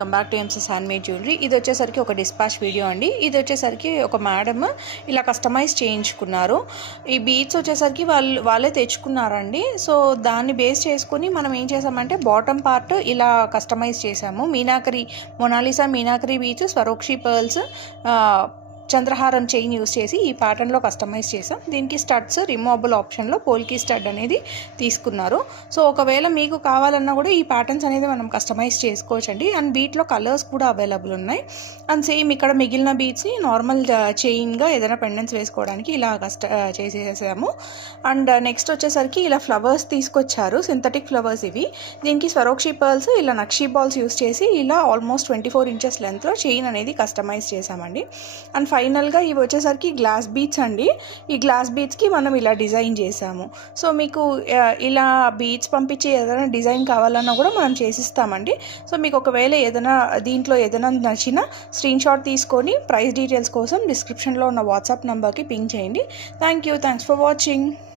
Welcome back to ఎంసెస్ handmade jewellery. ఇది వచ్చేసరికి ఒక డిస్పాచ్ వీడియో అండి. ఇది వచ్చేసరికి ఒక మేడం ఇలా కస్టమైజ్ చేయించుకున్నారు. ఈ బీడ్స్ వచ్చేసరికి వాళ్ళే తెచ్చుకున్నారండి. సో దాన్ని బేస్ చేసుకుని మనం ఏం చేసామంటే బాటమ్ పార్ట్ ఇలా కస్టమైజ్ చేసాము. Mona Lisa meenakari beads, Swarovski pearls, చంద్రహారం చైన్ యూస్ చేసి ఈ ప్యాటర్న్లో కస్టమైజ్ చేసాం. దీనికి స్టడ్స్ రిమూవబుల్ ఆప్షన్లో పోల్కి స్టడ్ అనేది తీసుకున్నారు. సో ఒకవేళ మీకు కావాలన్నా కూడా ఈ ప్యాటర్న్స్ అనేది మనం కస్టమైజ్ చేసుకోవచ్చండి. అండ్ బీట్లో కలర్స్ కూడా అవైలబుల్ ఉన్నాయి. అండ్ సేమ్ ఇక్కడ మిగిలిన బీట్స్ని నార్మల్ చైన్గా ఏదైనా పెండెంట్స్ వేసుకోవడానికి ఇలా చేసేసాము. అండ్ నెక్స్ట్ వచ్చేసరికి ఇలా ఫ్లవర్స్ తీసుకొచ్చారు, సింథటిక్ ఫ్లవర్స్ ఇవి. దీనికి స్వరోక్షి పర్ల్స్ ఇలా నక్షీ బాల్స్ యూస్ చేసి ఇలా ఆల్మోస్ట్ 24 ఇంచెస్ లెంత్లో చైన్ అనేది కస్టమైజ్ చేసామండి. అండ్ ఫైనల్గా ఇవి వచ్చేసరికి గ్లాస్ బీడ్స్ అండి. ఈ గ్లాస్ బీడ్స్కి మనం ఇలా డిజైన్ చేసాము. సో మీకు ఇలా బీడ్స్ పంపించి ఏదైనా డిజైన్ కావాలన్నా కూడా మనం చేసిస్తామండి. సో మీకు ఒకవేళ దీంట్లో ఏదైనా నచ్చిన స్క్రీన్ షాట్ తీసుకొని ప్రైస్ డీటెయిల్స్ కోసం డిస్క్రిప్షన్లో ఉన్న వాట్సాప్ నెంబర్కి పింగ్ చేయండి. Thanks for watching.